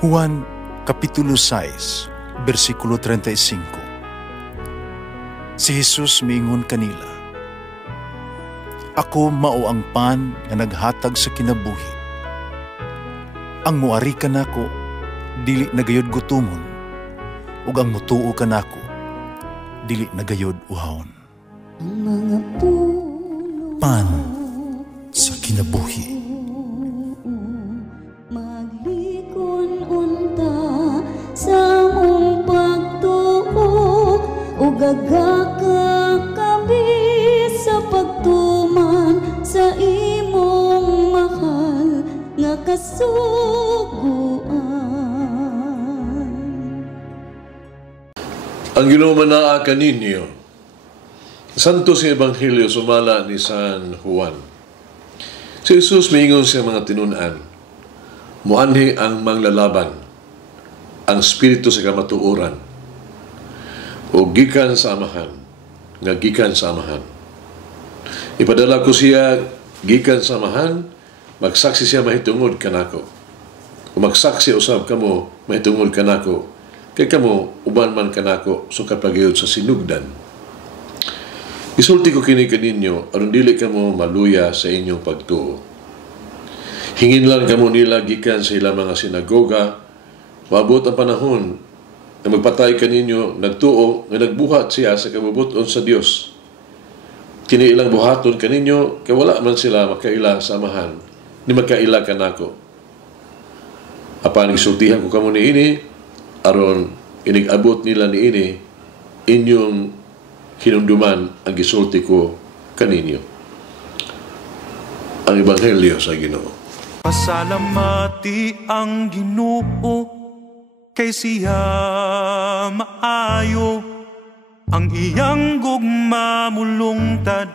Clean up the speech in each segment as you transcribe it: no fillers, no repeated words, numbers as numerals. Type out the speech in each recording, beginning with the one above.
Juan Kapitulo 6, versikulo 35. Si Jesus miingon kanila, "Ako mao ang pan nga naghatag sa kinabuhi. Ang muari kanako dili nagayod gutomon, ug ang mutuo kanako dili nagayod uhawon." Ang mga puno Pan sa kinabuhi. maglikon unta sa mong pagtuo ug gagakabi sa pagtuman sa imong mahal nga kasuguan. Ang ginumanaa kaninyo, Santo sa Ebanghelyo sumala ni San Juan. Si Jesus miingon sa mga tinunan, muanhi ang manglalaban, ang espiritu sa kamatuoran, o gikan sa amahan, nga gikan sa amahan. Ipadala ko siya gikan sa amahan, magsaksi siya mahitungod kanako. Kung magsaksi usab kamo mahitungod kanako, kay kamo uban man kanako sukat pagayod sa sinugdan. Isulti ko kini kaninyo, aron dili kamo maluya sa inyong pagtuo. Hinginlan kamo nila gikan sa ilang mga sinagoga, maabot ang panahon na magpatay kaninyo, nagtuo nga nagbuhat siya sa kabubuton sa Dios. Kini ilang buhaton kaninyo, kay wala man sila makaila sa amahan, ni makaila kanako. Apan isultihan ko kamo ni ini, aron inigabot nila ni ini, inyong hinumduman ang gisulti ko kaninyo. Ang Ebanghelyo sa Ginoo. Pasalamati ang Ginoo kay siya maayo, ang iyang gugma mulungtad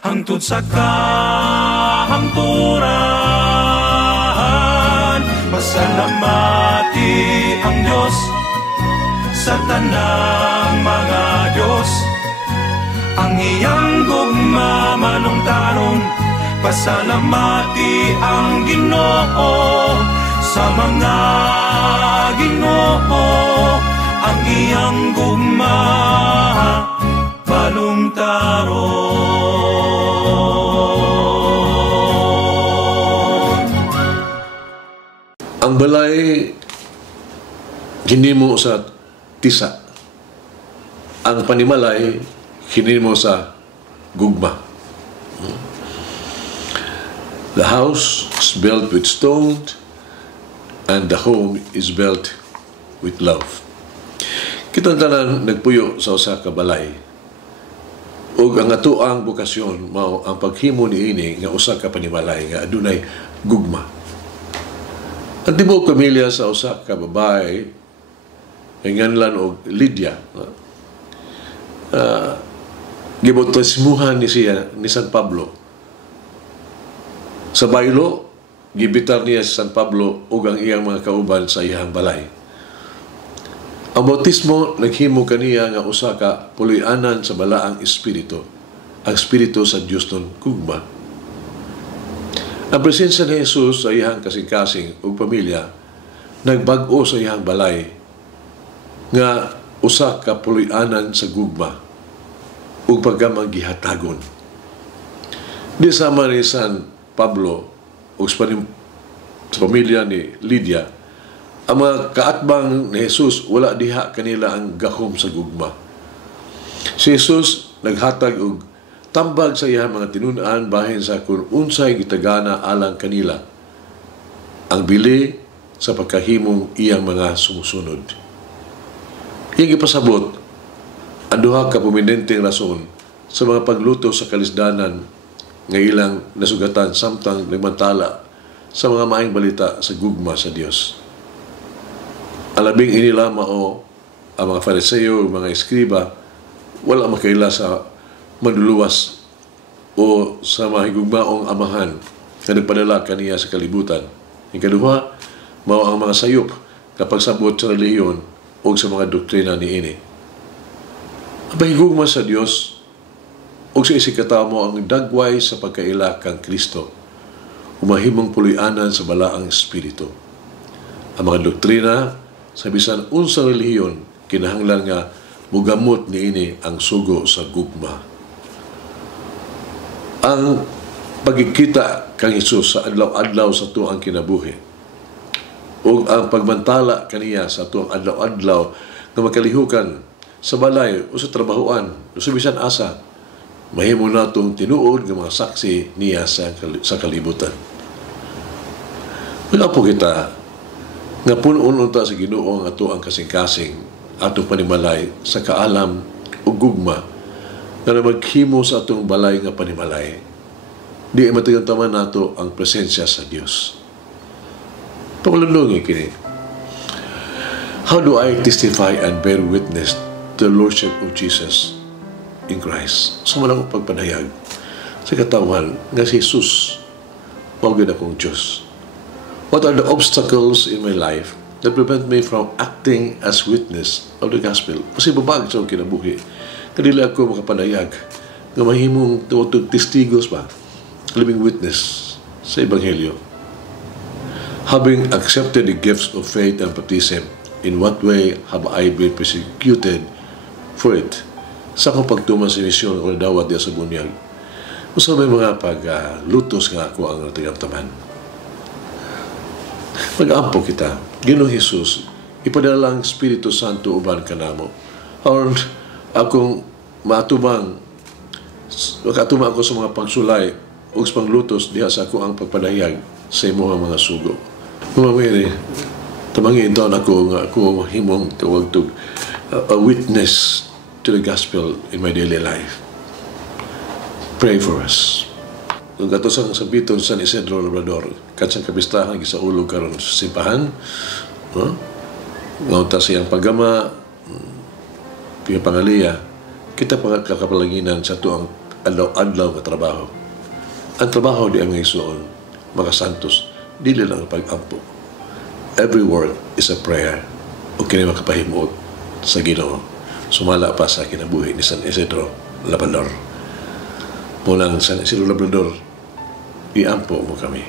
hangtod sa kahangturan. Pasalamati ang Diyos sa tanang mga Diyos, ang iyang gugma malungtaron. Pasalamati ang Ginoo sa mga Ginoo, ang iyang gugma malungtaron. Ang balay hinimo sa tisa. Ang panimalay hinimo sa gugma. The house is built with stone, and the home is built with love. Kitang tanan nagpuyo sa usa ka balay. Ug ang atoang bukasyon mao ang paghimo niini nga usa ka panimalay nga adunay gugma. Ang tibuok pamilya sa usa ka babae nganlan og Lydia, gibautismuhan ni siya ni San Pablo. Sa baylo, gibitar niya si San Pablo ug ang iyang mga kauban sa iyang balay. Ang bautismo naghimo kaniya nga usa ka puloy-anan sa balaang espiritu, ang espiritu sa Dios nun gugma. Ang presensya ni Jesus sa iyang kasing-kasing ug pamilya nagbag-o sa iyang balay nga usa ka puloy-anan sa gugma ug paggamang gihatagon. Di sama ni San Pablo o sa pamilya ni Lydia, ang mga kaatbang ni Jesus wala diha kanila ang gahom sa gugma. Si Jesus naghatag og tambag sa iyang mga tinunan bahin sa kung unsay gitagana alang kanila, ang bili sa pagkahimong iyang mga sumusunod. Iyang ipasabot ang duha ka prominenteng rason sa mga pagluto sa kalisdanan nga ilang nasugatan samtang nagmantala sa mga maayong balita sa gugma sa Dios. Alabing inila mao ang mga Fariseo, mga eskriba, wala makaila sa manluluwas o sa mahigugmaong amahan na nagpadala kaniya sa kalibutan. Ikaduha, mao ang mga sayop kapag sabot sa reliyon o sa mga doktrina niini. Ang mahigugma sa Dios o sa isikataw mo ang dagway sa pagkaila kang Kristo, umahimong puloy-anan sa balaang espiritu. Ang mga doktrina sa bisan unsang relihiyon kinahanglan nga mugamot niini ang sugo sa gugma. Ang pagkikita kang Hesus sa adlaw-adlaw sa tuang kinabuhi ug ang pagmantala kaniya sa tuang adlaw-adlaw nga makalihukan sa balay o sa trabahoan o sa bisan asa, mahimo natong tinuod nga mga saksi niya sa kalibutan. Wala po kita nga punuon unta sa Ginoo ang ato ang kasing-kasing atong panimalay sa kaalam o gugma nga maghimo sa atong balay nga panimalay. Di matigantaman nato ang presensya sa Dios. Paglalungi kini. How do I testify and bear witness to the Lordship of Jesus in Christ? Sa malang pagpanayag sa katawan nga si Jesus mawagad akong Diyos. What are the obstacles in my life that prevent me from acting as witness of the gospel? Kasi babag sa kinabuhi. Kadili ako makapanayag nga mahimong tuwag testigos ba? Living witness sa Ebanghelyo. Having accepted the gifts of faith and baptism, in what way have I been persecuted for it? Sa akong pagtuman sa misyon o dawat diya sa bunyag. Usa may mga paglutos nga ako ang natigamtaman. Mag-ampo kita, Ginoong Hesus, ipadala ang Espiritu Santo uban kanamo. Or akong makatubang ako sa mga pagsulay o sa panglutos diha sa ako ang pagpadayag sa imo mga sugo. Mamamiri, tamangin taon ako nga ako himong tawag to a witness to the gospel in my daily life. Pray for us. Kung ato sang sabiton San Isidro Labrador, katsang kapistahan sa ulog karon sa simbahan, ngauta siyang paggama, pangaliya, kita pangkakapalanginan sa tuang adlaw-adlaw nga trabaho. Ang trabaho di ang isuon, mga santos, dili lang ang pag-ampo. Every word is a prayer o kini makapahimuot sa Ginoo. Sumala pa sa kinabuhi ni San Isidro Labrador. Mulang San Isidro Labrador, iampo mo kami.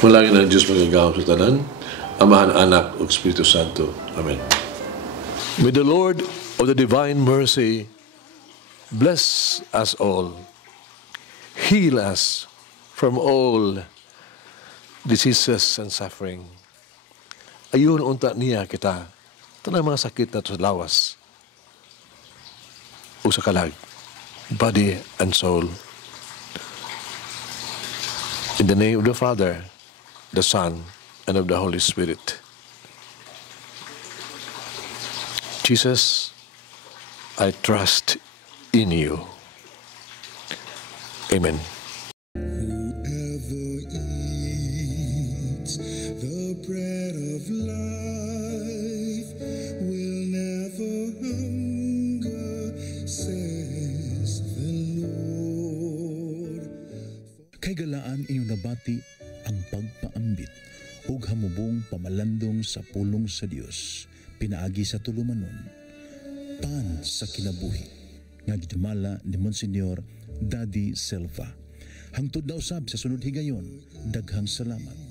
Mulangin ang Diyos magagawang sa tanan, Amahan, Anak, ug Espiritu Santo. Amen. May the Lord of the divine mercy bless us all, heal us from all diseases and suffering. Ayun unta niya kita, tanang mga sakit na sa lawas o sa kalag, body and soul. In the name of the Father, the Son, and of the Holy Spirit. Jesus, I trust in you. Amen. Whoever eats the bread of life will never hunger, says the Lord. Kay galaan inyong nabati ang pagpaambit ug hamubong pamalandong sa pulong sa Dios pinaagi sa tulumanon. Pan sa kinabuhi nga gidumala ni Monsignor Daddy Silva. Hangtod na usab sa sunod higayon, daghang salamat.